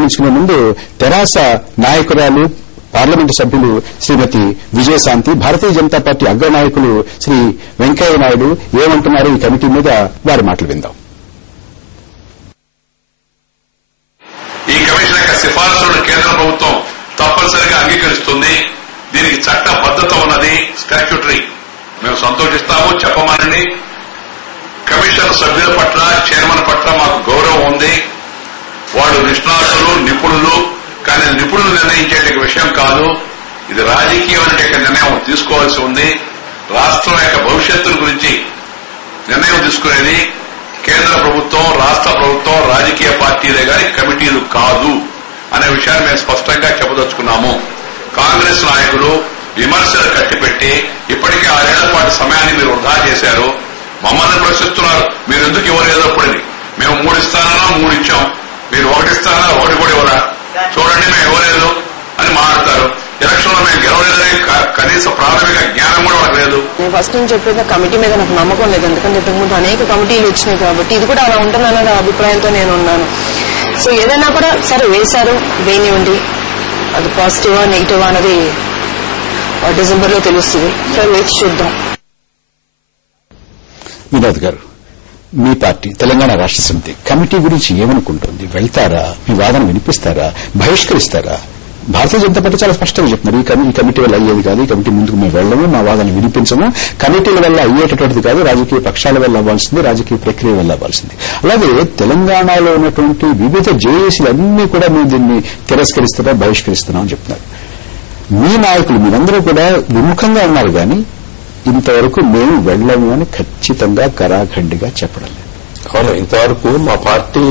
ప్రారంభించుకునే ముందు తెరాస నాయకురాలు పార్లమెంటు సభ్యులు శ్రీమతి విజయశాంతి, భారతీయ జనతా పార్టీ అగ్రనాయకులు శ్రీ వెంకయ్య నాయుడు ఏమంటున్నారు ఈ కమిటీ మీద, వారి మాటలు విందాం. ఈ కమిషన్ యొక్క సిఫార్సులను కేంద్ర ప్రభుత్వం తప్పనిసరిగా అంగీకరిస్తుంది. దీనికి చట్టబద్దత ఉన్నది, స్టాట్యూటరీ. మేము సంతోషిస్తాము. చెప్పమనండి. కమిషన్ సభ్యుల పట్ల, చైర్మన్ పట్ల మాకు గౌరవం ఉంది. వాళ్ళు నిష్ణాతులు, నిపుణులు. కానీ నిపుణులు నిర్ణయించే విషయం కాదు. ఇది రాజకీయమైన నిర్ణయం తీసుకోవాల్సి ఉంది. రాష్ట్రం యొక్క భవిష్యత్తు గురించి నిర్ణయం తీసుకునేది కేంద్ర ప్రభుత్వం, రాష్ట్ర ప్రభుత్వం, రాజకీయ పార్టీలే గాని కమిటీలు కాదు అనే విషయాన్ని మేము స్పష్టంగా చెప్పదలుచుకున్నాము. కాంగ్రెస్ నాయకులు విమర్శలు కట్టిపెట్టి ఇప్పటికే 6 ఏళ్ల పాటు సమయాన్ని మీరు వృధా చేశారు. మమ్మల్ని ప్రశ్నిస్తున్నారు, మీరు ఎందుకు ఇవ్వలేదో అప్పుడని. మేము 3 ఇస్తానన్నా 3 ఇచ్చాం, మీరు 1 ఇస్తానన్నా 1 కూడా ఇవ్వరా, చూడండి మేము ఇవ్వలేదు అని మాట్లాడతారు. ఎలక్షన్ లో మేము గెలవలేదని కనీస ప్రాథమిక జ్ఞానం కూడా వాళ్ళకి లేదు. నేను ఫస్ట్ నుంచి చెప్పేది కమిటీ మీద నాకు నమ్మకం లేదు. ఎందుకంటే ఇంతకుముందు అనేక కమిటీలు వచ్చినాయి కాబట్టి ఇది కూడా అలా ఉంటుందన్న అభిప్రాయంతో నేను ఉన్నాను. సో ఏదైనా కూడా సరే వేశారు, వేయనివ్వండి. అది పాజిటివా నెగిటివా అన్నది డిసెంబర్ లో తెలుస్తుంది. సరే వేచి చూద్దాం. వినోద్ గారు, మీ పార్టీ తెలంగాణ రాష్ట్ర సమితి కమిటీ గురించి ఏమనుకుంటుంది? వెళ్తారా? మీ వాదన వినిపిస్తారా? బహిష్కరిస్తారా? భారతీయ జనతా పార్టీ చాలా స్పష్టంగా చెప్తున్నారు, ఈ కమిటీ వల్ల అయ్యేది కాదు, ఈ కమిటీ ముందుకు మేము వెళ్లము, మా వాదన వినిపించము, కమిటీల వల్ల అయ్యేటటువంటిది కాదు, రాజకీయ పక్షాల వల్ల అవ్వాల్సింది, రాజకీయ ప్రక్రియ వల్ల అవ్వాల్సింది. అలాగే తెలంగాణలో ఉన్నటువంటి వివిధ జేఏసీలన్నీ కూడా మేము దీన్ని తిరస్కరిస్తున్నాం, బహిష్కరిస్తున్నాం అని చెప్తున్నారు. మీ నాయకులు మీరందరూ కూడా విముఖంగా ఉన్నారు కానీ ఇంతవరకు మేము వెళ్లము అని ఖచ్చితంగా కరాఖండిగా చెప్పడం లేదు. అవును, ఇంతవరకు మా పార్టీ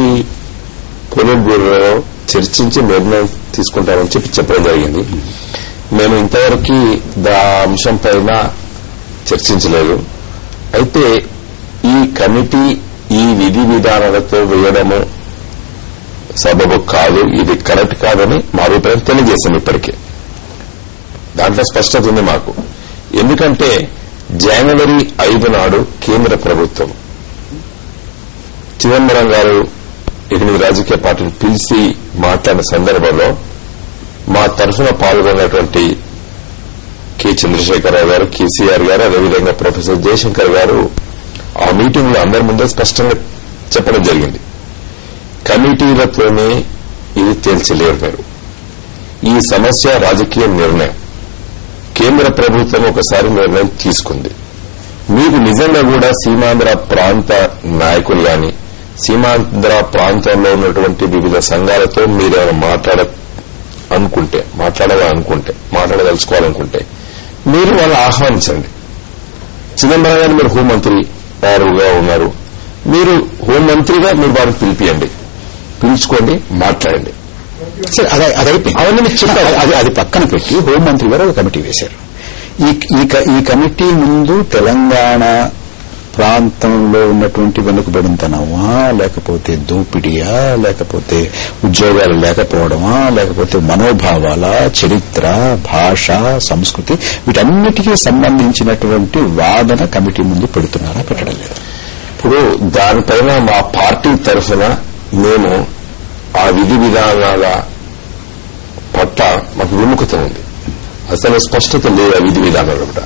పోలిట్ బ్యూరోలో చర్చించి నిర్ణయం తీసుకుంటామని చెప్పడం జరిగింది. మేము ఇంతవరకు ఆ అంశం పైన చర్చించలేదు. అయితే ఈ కమిటీ ఈ విధి విధానాలతో వేయడము సబబు కాదు, ఇది కరెక్ట్ కాదని మా అభిప్రాయం తెలియజేశాం. ఇప్పటికే దాంట్లో స్పష్టత ఉంది మాకు. ఎందుకంటే జనవరి 5 నాడు కేంద్ర ప్రభుత్వం చిదంబరం గారు 8 రాజకీయ పార్టీని పిలిచి మాట్లాడిన సందర్భంలో మా తరఫున పాల్గొన్నటువంటి కె చంద్రశేఖరరావు గారు, కేసీఆర్ గారు, అదేవిధంగా ప్రొఫెసర్ జయశంకర్ గారు ఆ మీటింగ్ లో అందరి ముందే స్పష్టంగా చెప్పడం జరిగింది. కమిటీలతోనే ఇది తేల్చలేరు మీరు. ఈ సమస్య రాజకీయ నిర్ణయం. కేంద్ర ప్రభుత్వం ఒకసారి నిర్ణయం తీసుకుంది. మీకు నిజంగా కూడా సీమాంధ్ర ప్రాంత నాయకులు గాని, సీమాంధ్ర ప్రాంతంలో ఉన్నటువంటి వివిధ సంఘాలతో మీరు మాట్లాడదలుచుకోవాలనుకుంటే మీరు వాళ్ళు ఆహ్వానించండి. చిదంబరం గారు మీరు హోంమంత్రి గారుగా ఉన్నారు, మీరు హోంమంత్రిగా మీరు వారిని పిలిపియండి, పిలుచుకోండి, మాట్లాడండి. సరే, అదైపోయింది. అవన్నీ మీకు చెప్పారు. అది పక్కన పెట్టి హోంమంత్రి గారు ఒక కమిటీ వేశారు. ఈ కమిటీ ముందు తెలంగాణ ప్రాంతంలో ఉన్నటువంటి వెనుకబడినతనమా, లేకపోతే దోపిడియా, లేకపోతే ఉద్యోగాలు లేకపోవడమా, లేకపోతే మనోభావాల, చరిత్ర, భాష, సంస్కృతి, వీటన్నిటికీ సంబంధించినటువంటి వాదన కమిటీ ముందు పెడుతున్నారా, పెట్టడం లేదా? ఇప్పుడు దానిపైన మా పార్టీ తరఫున మేము ఆ విధి విధానాల పట్ల మాకు విముఖత ఉంది. అసలు స్పష్టత లేదు ఆ విధి విధానాలు కూడా.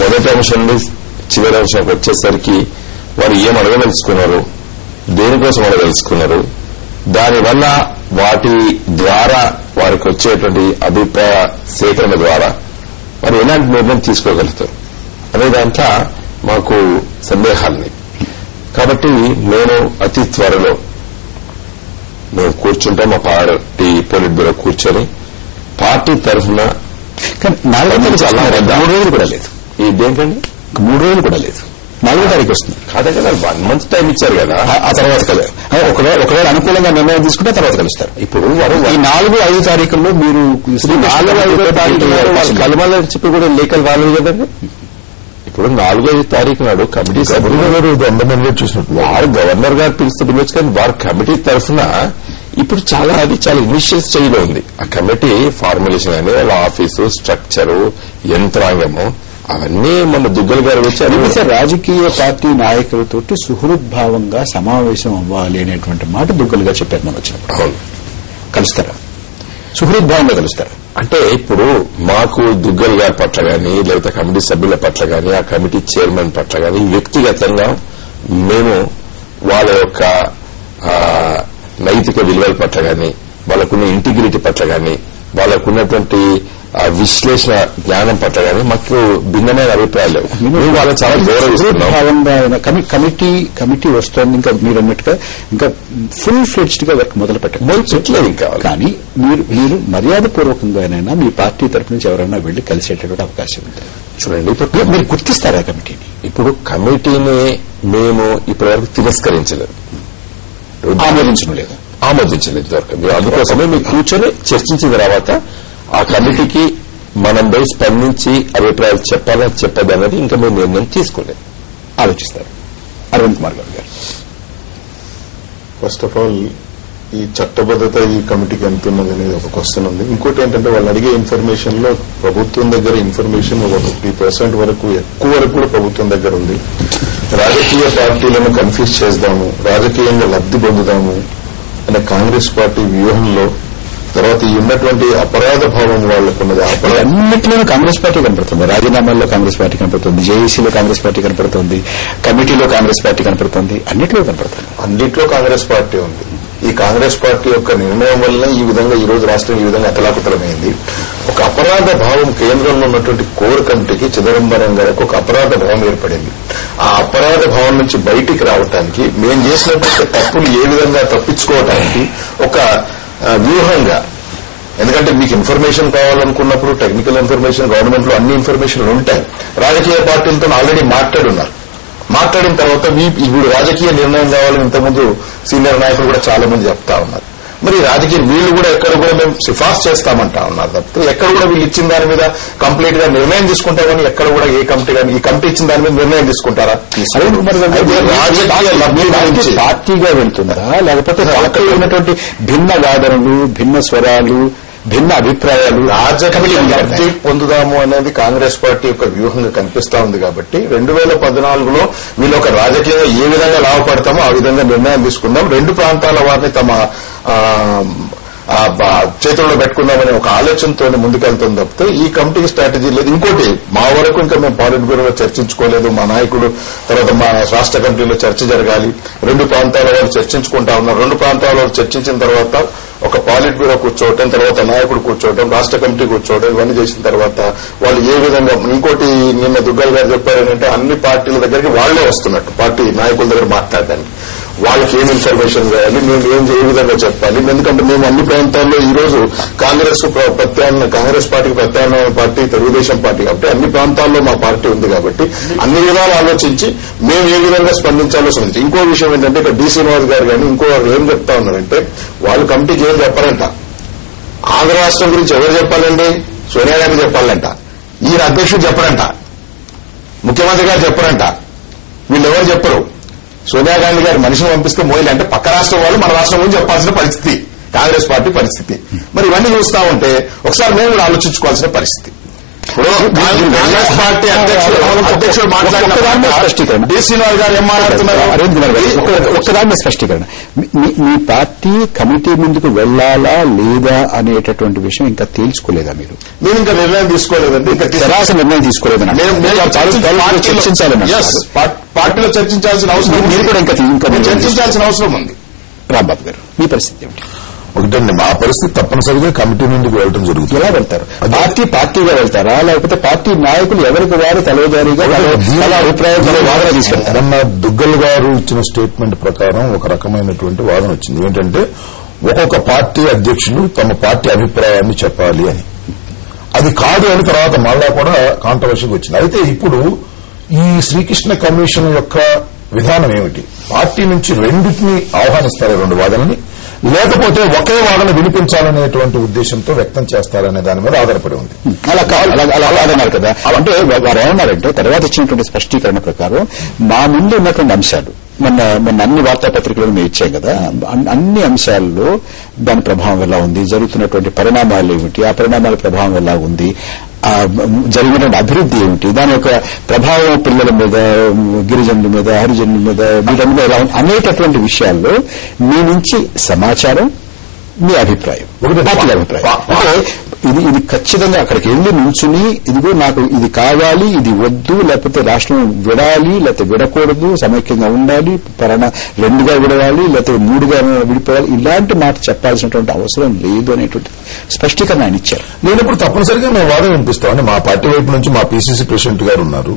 మొదటి అంశం నుండి చివరి అంశానికి వచ్చేసరికి వారు ఏం అడగదలుచుకున్నారు, దేనికోసం అడగదలుచుకున్నారు, దానివల్ల వాటి ద్వారా వారికి వచ్చేటువంటి అభిప్రాయ సేకరణ ద్వారా వారు ఎలాంటి నిర్ణయం తీసుకోగలుగుతారు అనే దాంట్లో మాకు సందేహాలున్నాయి. కాబట్టి నేను అతి త్వరలో మేము కూర్చుంటాం, మా పార్టీ పోలిట్ బ్యూరో కూర్చొని పార్టీ తరఫున 3 రోజులు కూడా లేదు. ఈ దేనికండి 3 రోజులు కూడా లేదు, 4వ తారీఖు వస్తుంది కాదా కదా, 1 month టైం ఇచ్చారు కదా. ఆ తర్వాత ఒకవేళ అనుకూలంగా నిర్ణయం తీసుకుంటే తర్వాత కలుస్తారు. ఇప్పుడు ఈ 4-5 తారీఖుల్లో మీరు 4-5 తారీఖు కలమాలని చెప్పి కూడా లేఖలు రాలేదు కదండి. ఇప్పుడు 4-5 తారీఖు నాడు కమిటీ సభ్యులు చూసినట్టు వారు గవర్నర్ గారు పిలిస్తే పిలవచ్చు, కానీ వారి కమిటీ తరఫున ఇప్పుడు చాలా ఇనిషియల్ స్టేజ్ లో ఉంది. ఆ కమిటీ ఫార్ములేషన్ అని వాళ్ళ ఆఫీసు, స్ట్రక్చరు, యంత్రాంగము అవన్నీ మన దుగ్గల్ గారు వచ్చి రాజకీయ పార్టీ నాయకులతోటి సుహృద్భావంగా సమావేశం అవ్వాలి అనేటువంటి మాట దుగ్గల్ గారు చెప్పారు మనం వచ్చినప్పుడు. కలుస్తారా? సుహృద్భావంగా కలుస్తారా? అంటే ఇప్పుడు మాకు దుగ్గల్ గారి పట్ల గాని లేకపోతే కమిటీ సభ్యుల పట్ల గాని ఆ కమిటీ చైర్మన్ పట్ల గాని వ్యక్తిగతంగా మేము వాళ్ళ యొక్క నైతిక విలువల పట్ల గాని వాళ్ళకున్న ఇంటిగ్రిటీ పట్ల గాని వాళ్ళకున్నటువంటి విశ్లేషణ జ్ఞానం పట్ల గాని మాకు భిన్నమైన అభిప్రాయాలు లేవు. మేము వాళ్ళని చాలా గౌరవిస్తున్నాం. కమిటీ వస్తోంది, ఇంకా మీరు అన్నట్టుగా ఇంకా ఫుల్ ఫ్లెడ్జ్డ్ గా వర్క్ మొదలు పెట్టలేదు ఇంకా. కానీ మీరు మర్యాదపూర్వకంగానైనా మీ పార్టీ తరఫు నుంచి ఎవరైనా వెళ్లి కలిసేటటువంటి అవకాశం ఉంది. చూడండి, ఇప్పుడు మీరు గుర్తిస్తారా కమిటీని? ఇప్పుడు కమిటీని మేము ఇప్పటివరకు తిరస్కరించలేదు, ఆమోదించలేదు వరకు. అందుకోసమే మీరు కూర్చొని చర్చించిన తర్వాత ఆ కమిటీకి మనం పోయి స్పందించి అభిప్రాయాలు చెప్పాలా చెప్పదు అనేది ఇంకా మేము నిర్ణయం తీసుకోలేదు, ఆలోచిస్తారు. అరవింద్ కుమార్ గారు, ఫస్ట్ ఆఫ్ ఆల్ ఈ చట్టబద్దత ఈ కమిటీకి ఎంత ఉన్నది అనేది ఒక క్వశ్చన్ ఉంది. ఇంకోటి ఏంటంటే వాళ్ళు అడిగే ఇన్ఫర్మేషన్ లో ప్రభుత్వం దగ్గర ఇన్ఫర్మేషన్ ఒక 50% వరకు ఎక్కువ వరకు కూడా ప్రభుత్వం దగ్గర ఉంది. రాజకీయ పార్టీలను కన్ఫ్యూజ్ చేద్దాము, రాజకీయంగా లబ్ది పొందుదాము అనే కాంగ్రెస్ పార్టీ వ్యూహంలో తర్వాత ఈ ఉన్నటువంటి అపరాధ భావం వాళ్ళకున్నది. అన్నింటిలోనూ కాంగ్రెస్ పార్టీ కనపడుతుంది. రాజీనామాల్లో కాంగ్రెస్ పార్టీ కనపడుతుంది, జేఏసీలో కాంగ్రెస్ పార్టీ కనపడుతుంది, కమిటీలో కాంగ్రెస్ పార్టీ కనపడుతుంది, అన్నింటిలో కనపడుతుంది. అన్నింటిలో కాంగ్రెస్ పార్టీ ఉంది. ఈ కాంగ్రెస్ పార్టీ యొక్క నిర్ణయం వల్లనే ఈ విధంగా ఈ రోజు రాష్ట్రం ఈ విధంగా అతలాకుతలమైంది. ఒక అపరాధ భావం కేంద్రంలో ఉన్నటువంటి కోర్ కమిటీకి చిదంబరం గారికి ఒక అపరాధ భావం ఏర్పడింది. ఆ అపరాధ భావం నుంచి బయటికి రావడానికి మేము చేసినటువంటి తప్పులు ఏ విధంగా తప్పించుకోవడానికి ఒక వ్యూహంగా, ఎందుకంటే మీకు ఇన్ఫర్మేషన్ కావాలనుకున్నప్పుడు టెక్నికల్ ఇన్ఫర్మేషన్ గవర్నమెంట్ లో అన్ని ఇన్ఫర్మేషన్లు ఉంటాయి. రాజకీయ పార్టీలతో ఆల్రెడీ మాట్లాడున్నారు. మాట్లాడిన తర్వాత ఇప్పుడు రాజకీయ నిర్ణయం కావాలని ఇంతకుముందు సీనియర్ నాయకులు కూడా చాలా మంది చెప్తా ఉన్నారు. మరి రాజకీయ వీళ్ళు కూడా ఎక్కడ కూడా మేము సిఫార్సు చేస్తామంటా ఉన్నారు తప్పితే ఎక్కడ కూడా వీళ్ళు ఇచ్చిన దాని మీద కంప్లీట్ గా నిర్ణయం తీసుకుంటామని ఎక్కడ కూడా ఏ కమిటీ కానీ ఈ కమిటీ ఇచ్చిన దాని మీద నిర్ణయం తీసుకుంటారా? రాజకీయ పార్టీగా వెళ్తుందా, లేకపోతే పార్టీలో ఉన్నటువంటి భిన్న వాదనలు, భిన్న స్వరాలు, భిన్న అభిప్రాయాలు రాజకీయ పొందుదాము అనేది కాంగ్రెస్ పార్టీ యొక్క వ్యూహంగా కనిపిస్తా ఉంది. కాబట్టి 2014లో వీళ్ళు ఒక రాజకీయంగా ఏ విధంగా లాభపడతామో ఆ విధంగా నిర్ణయం తీసుకుందాం, రెండు ప్రాంతాల వారిని తమ చేతుల్లో పెట్టుకుందామనే ఒక ఆలోచనతో ముందుకెళ్తుంది తప్పితే ఈ కమిటీ స్ట్రాటజీ లేదు. ఇంకోటి మా వరకు ఇంకా మేము పాలిట్ బ్యూరోలో చర్చించుకోలేదు. మా నాయకులు తర్వాత మా రాష్ట్ర కమిటీలో చర్చ జరగాలి. రెండు ప్రాంతాల వారు చర్చించుకుంటా ఉన్నారు. రెండు ప్రాంతాల వారు చర్చించిన తర్వాత ఒక పాలిట్ బ్యూరో కూర్చోవటం, తర్వాత నాయకుడు కూర్చోవటం, రాష్ట్ర కమిటీ కూర్చోవడం, ఇవన్నీ చేసిన తర్వాత వాళ్ళు ఏ విధంగా, ఇంకోటి నిన్న దుగ్గల్ గారు చెప్పారంటే అన్ని పార్టీల దగ్గరికి వాళ్లే వస్తున్నట్టు పార్టీ నాయకుల దగ్గర మాట్లాడడానికి. వాళ్ళకి ఏం ఇన్ఫర్మేషన్ కావాలి, మేము ఏ విధంగా చెప్పాలి. ఎందుకంటే మేము అన్ని ప్రాంతాల్లో ఈ రోజు కాంగ్రెస్ పార్టీకి ప్రత్యామ్నాయ పార్టీ తెలుగుదేశం పార్టీ కాబట్టి అన్ని ప్రాంతాల్లో మా పార్టీ ఉంది కాబట్టి అన్ని విధాలు ఆలోచించి మేము ఏ విధంగా స్పందించాలో స్పందించి. ఇంకో విషయం ఏంటంటే ఇక్కడ డి శ్రీనివాస్ గారు కానీ ఇంకో ఏం చెప్తా ఉన్నారంటే వాళ్ళు కమిటీకి ఏం చెప్పారంట. ఆంధ్ర రాష్ట్రం గురించి ఎవరు చెప్పాలండి? సోనియా గాంధీ చెప్పాలంట. ఈయన అధ్యక్షుడు చెప్పరంట, ముఖ్యమంత్రి గారు చెప్పరంట, వీళ్ళెవరు చెప్పరు. సోనియా గాంధీ గారి మనిషిని పంపిస్తే మోయిలు అంటే పక్క రాష్ట్రం వాళ్ళు మన రాష్ట్రం గురించి చెప్పాల్సిన పరిస్థితి కాంగ్రెస్ పార్టీ పరిస్థితి. మరి ఇవన్నీ చూస్తా ఉంటే ఒకసారి మేము కూడా ఆలోచించుకోవాల్సిన పరిస్థితి. కాంగ్రెస్ పార్టీ అధ్యక్షుడు మాట్లాడిన డి శ్రీనివాస్ గారు ఏం మాట్లాడుతున్నారు? ఒక్కదాన్ని స్పష్టీకరణ, మీ పార్టీ కమిటీ ముందుకు వెళ్లాలా లేదా అనేటటువంటి విషయం ఇంకా తేల్చుకోలేదా మీరు? మేము ఇంకా నిర్ణయం తీసుకోలేదండి. ఇంకా సరాసరి నిర్ణయం తీసుకోలేదని చర్చించాలని పార్టీలో చర్చించాల్సిన అవసరం, మీరు కూడా ఇంకా చర్చించాల్సిన అవసరం ఉంది. రాంబాబు గారు, మీ పరిస్థితి ఏమిటి? ఒకటండి, మా పరిస్థితి తప్పనిసరిగా కమిటీ ముందుకు వెళ్ళడం జరుగుతుంది. ఎలా వెళ్తారు? పార్టీగా వెళ్తారా, లేకపోతే పార్టీ నాయకులు ఎవరికి వారు తలవదారిగా వాదన తీసుకెళ్తారు? మొన్న దుగ్గల్ గారు ఇచ్చిన స్టేట్మెంట్ ప్రకారం ఒక రకమైనటువంటి వాదన వచ్చింది. ఏంటంటే ఒక్కొక్క పార్టీ అధ్యక్షులు తమ పార్టీ అభిప్రాయాన్ని చెప్పాలి అని. అది కాదు అని తర్వాత మళ్ళా కూడా కాంట్రవర్సీకి వచ్చింది. అయితే ఇప్పుడు ఈ శ్రీకృష్ణ కమిషన్ యొక్క విధానం ఏమిటి? పార్టీ నుంచి రెండింటిని ఆహ్వానిస్తారు, రెండు వాదనని, లేకపోతే ఒకే వాదన వినిపించాలనేటువంటి ఉద్దేశంతో వ్యక్తం చేస్తారనే దాని మీద ఆధారపడి ఉంది. అలా అన్నారు కదా. అంటే వారు ఏమన్నారంటే తర్వాత ఇచ్చినటువంటి స్పష్టీకరణ ప్రకారం మా ముందు ఉన్నటువంటి అంశాలు మొన్న అన్ని వార్తాపత్రికలను మేము ఇచ్చాం కదా, అన్ని అంశాల్లో దాని ప్రభావం ఎలా ఉంది, జరుగుతున్నటువంటి పరిణామాలు ఏమిటి, ఆ పరిణామాల ప్రభావం ఎలా ఉంది, జరిగినటువంటి అభివృద్ది ఏమిటి, దాని యొక్క ప్రభావం పిల్లల మీద, గిరిజనుల మీద, హరిజనుల మీద, వీటన్ని మీద ఎలా ఉంది అనేటటువంటి విషయాల్లో మీ నుంచి సమాచారం మీ అభిప్రాయం, పార్టీ అభిప్రాయం అంటే ఇది ఖచ్చితంగా అక్కడికి వెళ్లి నుంచుని ఇదిగో నాకు ఇది కావాలి, ఇది వద్దు, లేకపోతే రాష్ట్రం విడాలి, లేకపోతే విడకూడదు, సమైక్యంగా ఉండాలి, రెండుగా విడవాలి, లేకపోతే మూడుగా విడిపోవాలి, ఇలాంటి మాట చెప్పాల్సినటువంటి అవసరం లేదు అనేటువంటి స్పష్టీకరణ ఆయన ఇచ్చారు. నేను ఇప్పుడు తప్పనిసరిగా మేము వాదన వినిపిస్తామని మా పార్టీ వైపు నుంచి మా పీసీసీ ప్రెసిడెంట్ గారు ఉన్నారు.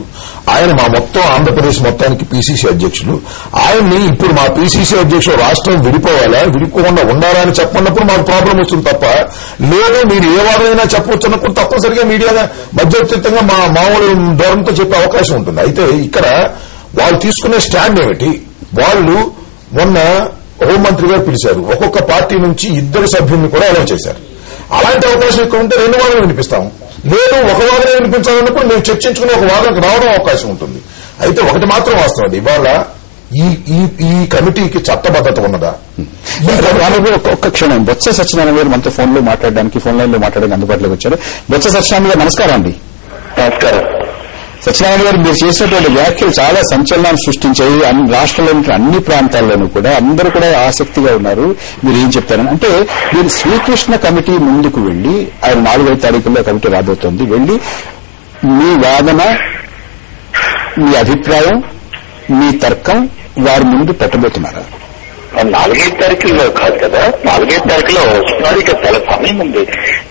ఆయన మా మొత్తం ఆంధ్రప్రదేశ్ మొత్తానికి పీసీసీ అధ్యక్షులు. ఆయన్ని ఇప్పుడు మా పీసీసీ అధ్యక్షులు రాష్ట్రం విడిపోవాలా, విడిపోకుండా ఉండాలా అని చెప్పన్నప్పుడు మాకు ప్రాబ్లం వస్తుంది తప్ప, లేదు మీరు ఏ వాదమైనా చెప్పవచ్చు అన్నప్పుడు తప్పనిసరిగా మీడియా మధ్యవర్తిత్వంగా మా మామూలు ధోరణితో చెప్పే అవకాశం ఉంటుంది. అయితే ఇక్కడ వాళ్ళు తీసుకునే స్టాండ్ ఏమిటి? వాళ్ళు మొన్న హోంమంత్రిగా పిలిచారు, ఒక్కొక్క పార్టీ నుంచి 2 సభ్యుల్ని కూడా అలౌ చేశారు. అలాంటి అవకాశం ఇక్కడ ఉంటే 2 వాదనలు వినిపిస్తాం, లేదు ఒక వాదన వినిపించాలన్నప్పుడు మేము చర్చించుకుని ఒక వాదనకు రావడం అవకాశం ఉంటుంది. అయితే ఒకటి మాత్రం వాస్తవం, ఇవాళ ఈ కమిటీకి చట్టబద్దత ఉన్నదా? ఒక్క క్షణం, బొత్స సత్యనారాయణ గారు మనతో ఫోన్ లైన్ లో మాట్లాడడానికి అందుబాటులోకి వచ్చారు. బొత్స సత్యనారాయణ గారు నమస్కారం అండి. నమస్కారం. సత్యనారాయణ గారు, మీరు చేసినటువంటి వ్యాఖ్యలు చాలా సంచలనాన్ని సృష్టించాయి. రాష్ట్రంలోని అన్ని ప్రాంతాల్లోనూ కూడా అందరూ కూడా ఆసక్తిగా ఉన్నారు. మీరు ఏం చెప్తారని అంటే, మీరు శ్రీకృష్ణ కమిటీ ముందుకు వెళ్లి, ఆయన 4వ తారీఖుల్లో కమిటీ రాబోతోంది, వెళ్లి మీ వాదన, మీ అభిప్రాయం, మీ తర్కం వారి ముందు పెట్టబోతున్నారా? 4వ తారీఖుల్లో కాదు కదా, 4వ తారీఖులో వస్తున్నారు, చాలా సమయం ఉంది.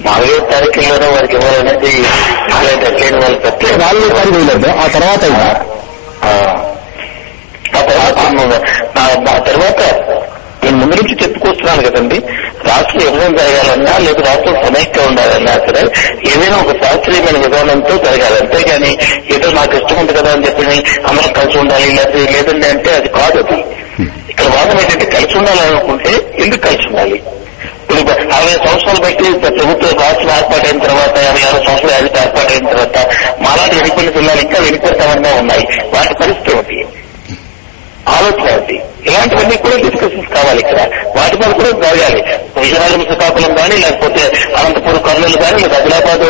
4వ తారీఖుల్లోనే వారికి ఇవ్వాలనేది డెడ్లైన్ వాళ్ళు పెట్టలేదు. 4వ తారీఖు వేయలేదు, ఆ తర్వాత నేను ముందు నుంచి చెప్పుకొస్తున్నాను కదండి, రాష్ట్రం విభజన జరగాలన్నా లేదా రాష్ట్రం సమైక్య ఉండాలన్నా సరే ఏదైనా ఒక శాస్త్రీయమైన విధానంతో జరగాలి. అంతేగాని ఏదో నాకు ఇష్టం ఉంది కదా అని చెప్పి అందరం కలిసి ఉండాలి లేదండి అంటే అది కాదు. అది ఇక్కడ వాదన ఏంటంటే కలిసి ఉండాలనుకుంటే ఎందుకు కలిసి ఉండాలి? ఇప్పుడు 60 సంవత్సరాలు బట్టి ప్రభుత్వం రాష్ట్రం ఏర్పాటైన తర్వాత 56 సంవత్సరాలు ఏర్పాటైన తర్వాత మాలాంటి వెనుకొని పిల్లలు ఇంకా వెనుకొస్తామన్నా ఉన్నాయి. వాటి పరిస్థితి ఒకటి, ఆలోచన ఒకటి, ఇలాంటివన్నీ కూడా డిస్కషన్స్ కావాలి. ఇక్కడ వాటి మీద కూడా జరగాలి. విజయనగరం శ్రీకాకుళం కానీ, లేకపోతే అనంతపురం కర్నూలు కానీ, లేదా ఆదిలాబాద్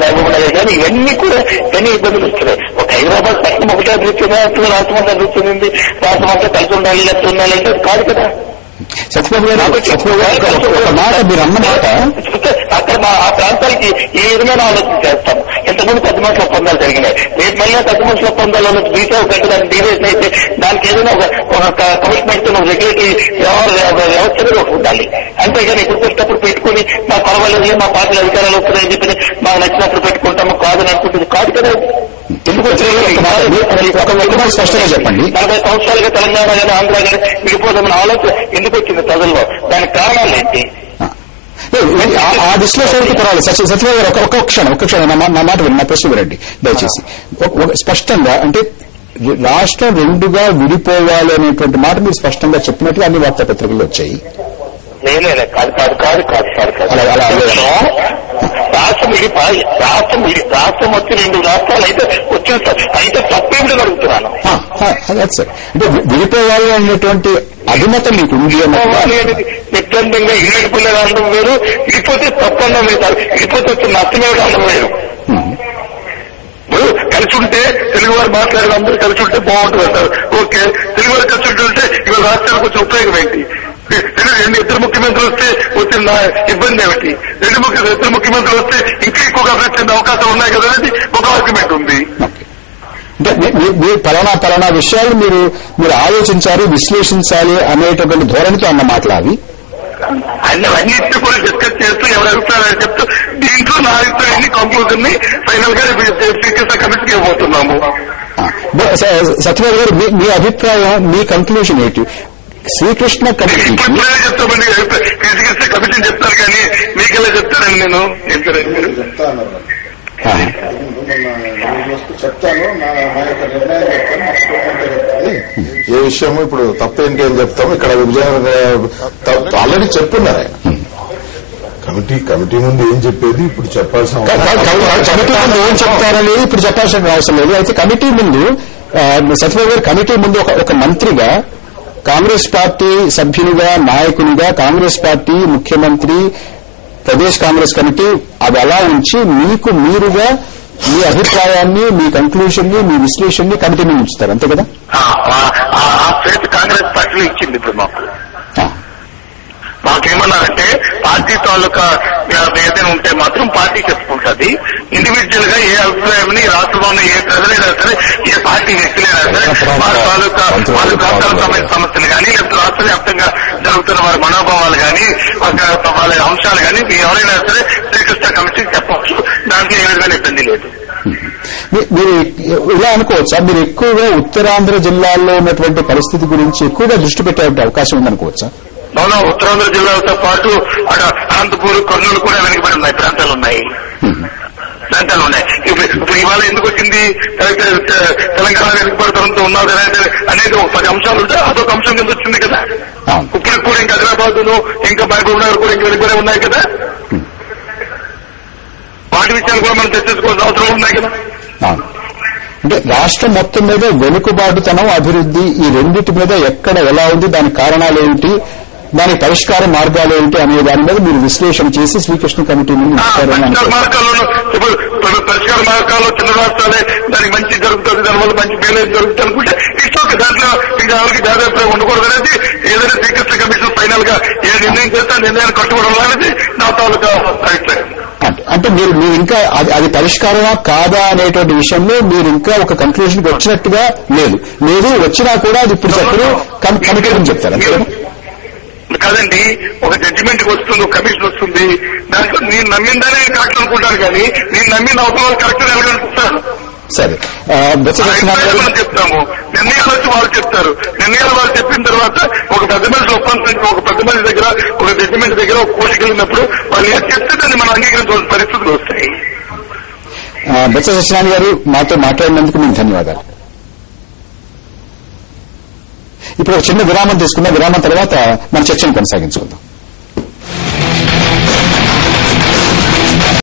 మహబూబ్ నగర్ కానీ, ఇవన్నీ కూడా ఎన్ని ఇబ్బందులు వస్తున్నాయి. ఒక హైదరాబాద్ పట్టణం ఒకటే అభివృద్ధి రాష్ట్రం అంతా అభివృద్ధి ఉంది, రాష్ట్రం అంతా కలిసి ఉండాలి లేకపోతే ఉండాలి అంటే కాదు కదా. అక్కడ ఆ ప్రాంతాలకి ఈ విధమైన ఆలోచన చేస్తాం. ఇంతకుముందు పెద్ద మనుషుల ఒప్పందాలు జరిగినాయి, రేపు మళ్ళీ పెద్ద మనుషుల ఒప్పందాలు బీసీ గంట దాన్ని డీవేస్ అయితే దానికి ఏదైనా ఒక కమిట్మెంట్ రెగ్యులేటరీ వ్యవస్థ ఒకటి ఉండాలి. అంతేగాని ఇప్పుడు వచ్చేటప్పుడు పెట్టుకుని మా పర్వాలేదు మా పార్టీ అధికారాలు వస్తున్నాయని చెప్పి మాకు నచ్చినప్పుడు పెట్టుకుంటాము కాదని అనుకుంటుంది కాదు కదా. ఎందుకు స్పష్టంగా చెప్పండి. 40 సంవత్సరాలుగా తెలంగాణ కానీ ఆంధ్ర కానీ విడిపోదామని ఆలోచన ఎందుకు వచ్చింది ప్రజల్లో? దానికి కారణాలు ఏంటి? ఆ విశ్లేషణకి పర్వాలేదు. సత్యనారాయణ గారు ఒక్క క్షణం నా మాట వినండి, నా ప్రశ్న వినండి దయచేసి. స్పష్టంగా అంటే రాష్ట్రం 2గా విడిపోవాలి అనేటువంటి మాట మీరు స్పష్టంగా చెప్పినట్టుగా అన్ని వార్తాపత్రికల్లో వచ్చాయి. కాదు రాష్ట్రం వచ్చి 2 రాష్ట్రాలు అయితే అయితే తప్పేమిటని అడుగుతున్నాను. అదే సార్, అంటే విడిపోవాలి అనేటువంటి అభిమతం మీకు ఉంది అనేది నిర్బంధంగా ఇల్లుడిపోలేదు అనడం వేరు, ఇడిపోతే తప్పడం లేదు, ఇడిపోతే వచ్చి నష్టమేమిటి అనడం వేరు. ఇప్పుడు కలిసి ఉంటే తెలుగువారు మాట్లాడిన అందరూ కలిసి ఉంటే బాగుంటుంది అంటారు. ఓకే, తెలుగువారు కలిసి ఉంటుంటే ఇవాళ రాష్ట్రానికి వచ్చే ఉపయోగం ఏంటి? 2 ముఖ్యమంత్రులు వస్తే వచ్చిన ఇబ్బంది ఏమిటి? 2 ముఖ్యమంత్రులు వస్తే ఇంకా ఎక్కువగా అభివృద్ధి చెందే అవకాశాలు ఉన్నాయి కదా అనేది ఒక ఆర్గ్యుమెంట్ ఉంది. అంటే పలానా విషయాలు మీరు ఆలోచించాలి, విశ్లేషించాలి అనేటువంటి ధోరణితో అన్న మాటలు అవి అన్నింటినీ కూడా డిస్కస్ చేస్తూ ఎవరి అభిప్రాయాలు చెప్తూ దీంట్లో నా అభిప్రాయాన్ని కంక్లూజన్ ని ఫైనల్ గా శ్రీకృష్ణ కమిటీకి ఇవ్వబోతున్నాము. సత్యనారాయణ గారు, మీ అభిప్రాయం, మీ కంక్లూజన్ ఏంటి? శ్రీకృష్ణ కమిటీ చెప్తామండి, శ్రీకృష్ణ కమిటీని చెప్తారు కానీ మీకెలా చెప్తారండి? నేను చెప్తాను, నా యొక్క నిర్ణయం చెప్తాను. ఏ విషయము ఇప్పుడు తప్పేంటి అని చెప్తాము. ఇక్కడ విభజన ఆల్రెడీ చెప్పున్నారు ఆయన. కమిటీ ముందు ఏం చెప్పేది ఇప్పుడు చెప్పాల్సిన కమిటీ ముందు ఏం చెప్తారనేది ఇప్పుడు చెప్పాల్సిన అవసరం లేదు. అయితే కమిటీ ముందు సత్యనారాయణ గారు, కమిటీ ముందు ఒక మంత్రిగా, కాంగ్రెస్ పార్టీ సభ్యునిగా, నాయకునిగా, కాంగ్రెస్ పార్టీ ముఖ్యమంత్రి, ప్రదేశ్ కాంగ్రెస్ కమిటీ అవి అలా ఉంచి మీకు మీరుగా మీ అభిప్రాయాన్ని, మీ కంక్లూషన్ ని, మీ విశ్లేషణని కమిటీ మీద ఉంచుతారు, అంతే కదా? కాంగ్రెస్ పార్టీలో ఇచ్చింది ఇప్పుడు మాకు. మాకేమన్నారంటే పార్టీ తాలూకా ఏదైనా ఉంటే మాత్రం పార్టీ చెప్పుకుంటుంది. ఇండివిజువల్ గా ఏ అభిప్రాయాన్ని రాష్ట్రంలో ఉన్న ఏ ప్రజలైనా సరే, ఏ పార్టీ వ్యక్తులైనా సరే వాళ్ళ తాలూకా వాళ్ళ ప్రాంతాలకు సంబంధించిన సమస్యలు కానీ, లేకపోతే రాష్ట్ర వ్యాప్తంగా జరుగుతున్న వారి మనోభావాలు కానీ, వాళ్ళ అంశాలు కానీ ఎవరైనా సరే శ్రీకృష్ణ కమిటీకి చెప్పవచ్చు. దాంట్లో ఏ విధమైన ఇబ్బంది లేదు. మీరు ఇలా అనుకోవచ్చా, మీరు ఎక్కువగా ఉత్తరాంధ్ర జిల్లాల్లో ఉన్నటువంటి పరిస్థితి గురించి ఎక్కువగా దృష్టి పెట్టే అవకాశం ఉందనుకోవచ్చా? అవునా, ఉత్తరాంధ్ర జిల్లాలతో పాటు అనంతపూర్, కర్నూలు కూడా వెనకబడి ఉన్నాయి ప్రాంతాలు ఉన్నాయి. ఇప్పుడు ఇవాళ ఎందుకు వచ్చింది తెలంగాణ వెనుకబడతంతో ఉన్నది అనేది ఒక 10 అంశాలు ఉంటే అదొక అంశం కింద వచ్చింది కదా. ఇప్పుడు కూడా ఇంకా హైదరాబాద్ ఇంకా మహబూబ్ నగర్ కూడా ఇంకా వెనుకబడే ఉన్నాయి కదా. వాటి విషయాలు కూడా మనం చర్చించుకోవాల్సిన అవసరం ఉన్నాయి కదా. అంటే రాష్ట్రం మొత్తం మీద వెనుకబాటుతనం, అభివృద్ధి ఈ రెండింటి మీద ఎక్కడ ఎలా ఉంది, దాని కారణాలు ఏమిటి, దాని పరిష్కార మార్గాలు ఏమిటి అనే దాని మీద మీరు విశ్లేషణ చేసి శ్రీకృష్ణ కమిటీ ముందు పరిష్కార మార్గాల్లో చిన్న రాష్ట్రాలే దానికి మంచి జరుగుతుంది, దానివల్ల మంచి మేలు జరుగుతుంది అనుకుంటే ఇష్టం. దాంట్లో ఇంకా ఎవరికి జాగ్రత్తగా ఉండకూడదు అనేది ఏదైనా శ్రీకృష్ణ కమిషన్ ఫైనల్ గా ఏ నిర్ణయం చేస్తే ఆ నిర్ణయాన్ని కట్టుకోవడం అనేది నా తాలూకా అభిప్రాయం. అంటే మీరు ఇంకా అది పరిష్కారమా కాదా అనేటువంటి విషయంలో మీరు ఇంకా ఒక కన్క్లూజన్ కి వచ్చినట్టుగా లేదు వచ్చినా కూడా అది ఇప్పుడు చెప్పారు కమిటీ అని చెప్తారు. కాదండి, ఒక జడ్జిమెంట్ వస్తుంది, ఒక కమిషన్ వస్తుంది, దాంట్లో నేను నమ్మిందనే కరెక్ట్ అనుకుంటాను, కానీ నేను నమ్మిన అవసరం కరెక్ట్ అనుకుంటాను. సరే, మనం చెప్తాము, నిర్ణయాలు వచ్చి వాళ్ళు చెప్తారు. నిర్ణయాలు వాళ్ళు చెప్పిన తర్వాత ఒక పెద్ద మనిషి ఒప్పందం, ఒక పెద్ద మనిషి దగ్గర, ఒక జడ్జిమెంట్ దగ్గర ఒక కోర్టుకి వెళ్ళినప్పుడు వాళ్ళు ఏం చెప్తే దాన్ని మనం అంగీకరించవలసిన పరిస్థితులు వస్తాయి. బొత్స సత్యనారాయణ గారు, మాతో మాట్లాడినందుకు మీకు ధన్యవాదాలు. ఇప్పుడు ఒక చిన్న విరామం తీసుకున్న విరామం తర్వాత మన చర్చను కొనసాగించుకుందాం.